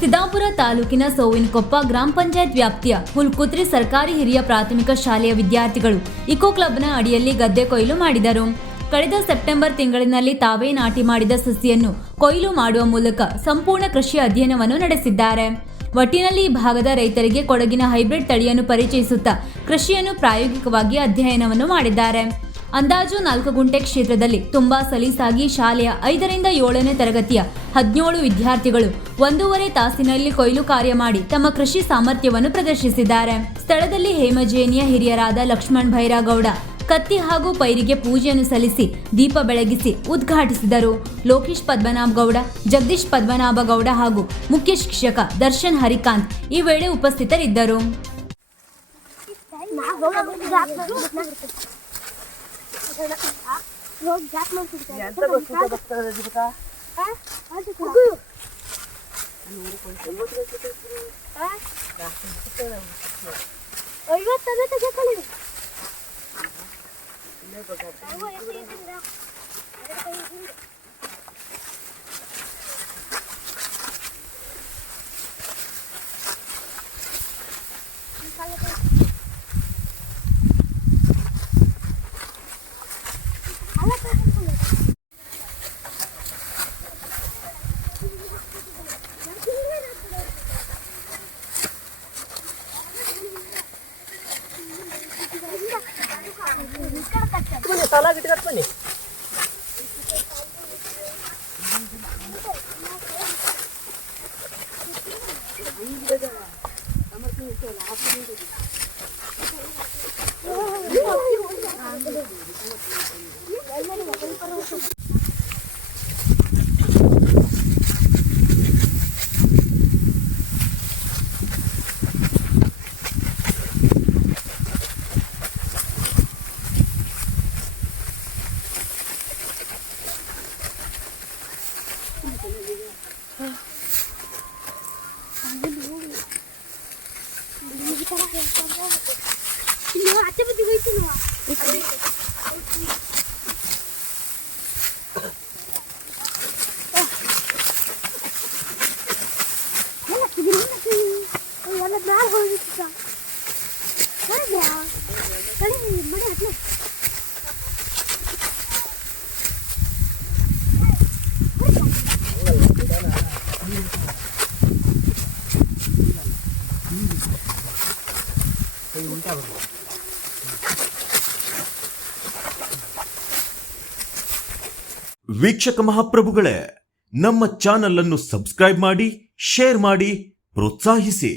ಸಿದ್ದಾಪುರ ತಾಲೂಕಿನ ಸೋವಿನಕೊಪ್ಪ ಗ್ರಾಮ ಪಂಚಾಯತ್ ವ್ಯಾಪ್ತಿಯ ಹುಲ್ಕುತ್ರಿ ಸರ್ಕಾರಿ ಹಿರಿಯ ಪ್ರಾಥಮಿಕ ಶಾಲೆಯ ವಿದ್ಯಾರ್ಥಿಗಳು ಇಕೋ ಕ್ಲಬ್ನ ಅಡಿಯಲ್ಲಿ ಗದ್ದೆ ಕೊಯ್ಲು ಮಾಡಿದರು. ಕಳೆದ ಸೆಪ್ಟೆಂಬರ್ ತಿಂಗಳಿನಲ್ಲಿ ತಾವೇ ನಾಟಿ ಮಾಡಿದ ಸಸಿಯನ್ನು ಕೊಯ್ಲು ಮಾಡುವ ಮೂಲಕ ಸಂಪೂರ್ಣ ಕೃಷಿ ಅಧ್ಯಯನವನ್ನು ನಡೆಸಿದ್ದಾರೆ. ಒಟ್ಟಿನಲ್ಲಿ ಈ ಭಾಗದ ರೈತರಿಗೆ ಕೊಡಗಿನ ಹೈಬ್ರಿಡ್ ತಳಿಯನ್ನು ಪರಿಚಯಿಸುತ್ತಾ ಕೃಷಿಯನ್ನು ಪ್ರಾಯೋಗಿಕವಾಗಿ ಅಧ್ಯಯನವನ್ನು ಮಾಡಿದ್ದಾರೆ. ಅಂದಾಜು 4 ಗುಂಟೆ ಕ್ಷೇತ್ರದಲ್ಲಿ ತುಂಬಾ ಸಲೀಸಾಗಿ ಶಾಲೆಯ 5ರಿಂದ 7ನೇ ತರಗತಿಯ 17 ವಿದ್ಯಾರ್ಥಿಗಳು 1.5 ತಾಸಿನಲ್ಲಿ ಕೊಯ್ಲು ಕಾರ್ಯ ಮಾಡಿ ತಮ್ಮ ಕೃಷಿ ಸಾಮರ್ಥ್ಯವನ್ನು ಪ್ರದರ್ಶಿಸಿದ್ದಾರೆ. ಸ್ಥಳದಲ್ಲಿ ಹೇಮಜೇನಿಯ ಹಿರಿಯರಾದ ಲಕ್ಷ್ಮಣ್ ಭೈರಾಗೌಡ ಕತ್ತಿ ಹಾಗೂ ಪೈರಿಗೆ ಪೂಜೆಯನ್ನು ಸಲ್ಲಿಸಿ ದೀಪ ಬೆಳಗಿಸಿ ಉದ್ಘಾಟಿಸಿದರು. ಲೋಕೇಶ್ ಪದ್ಮನಾಭ ಗೌಡ, ಜಗದೀಶ್ ಪದ್ಮನಾಭ ಗೌಡ ಹಾಗೂ ಮುಖ್ಯ ಶಿಕ್ಷಕ ದರ್ಶನ್ ಹರಿಕಾಂತ್ ಈ ವೇಳೆ ಉಪಸ್ಥಿತರಿದ್ದರು. salah gitu kan nih. ವೀಕ್ಷಕ ಮಹಾಪ್ರಭುಗಳೇ, ನಮ್ಮ ಚಾನಲ್ ಅನ್ನು ಸಬ್ಸ್ಕ್ರೈಬ್ ಮಾಡಿ, ಶೇರ್ ಮಾಡಿ, ಪ್ರೋತ್ಸಾಹಿಸಿ.